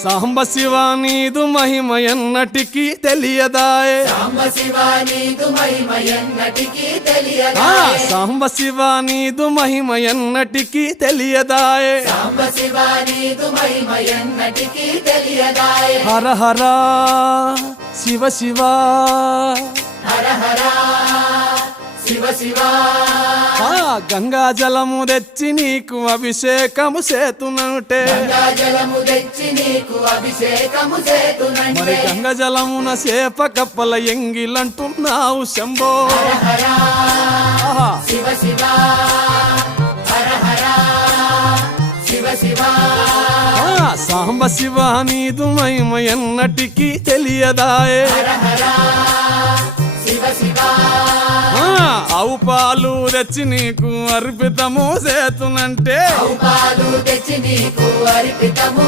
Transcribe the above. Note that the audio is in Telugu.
సాంబ శివ నీదు మహిమ ఎన్నటికీ తెలియదాయే సాంబ శివ నీదు మహిమ ఎన్నటికీ తెలియదాయే సాంబ శివ నీదు మహిమ ఎన్నటికీ తెలియదాయే సాంబ శివ నీదు మహిమ ఎన్నటికీ తెలియదాయే హర హర శివ శివ హర హర శివ శివ గంగా జలము తెచ్చి నీకు అభిషేకము చేతునంటే గంగా జలము తెచ్చి నీకు అభిషేకము మరి చేతునంటే గంగ జలమున సేప కప్పల ఎంగిలంటున్నావు శంభో హర ఆహా. శివ శివ హర హర శివ శివ సాంబ శివ నీదు మహిమ ఎన్నటికీ తెలియదాయే హర హర శివ శివ ఆవు పాలు తెచ్చి నీకు అర్పితము చేతునంటే పాలు తెచ్చి నీకు అర్పితము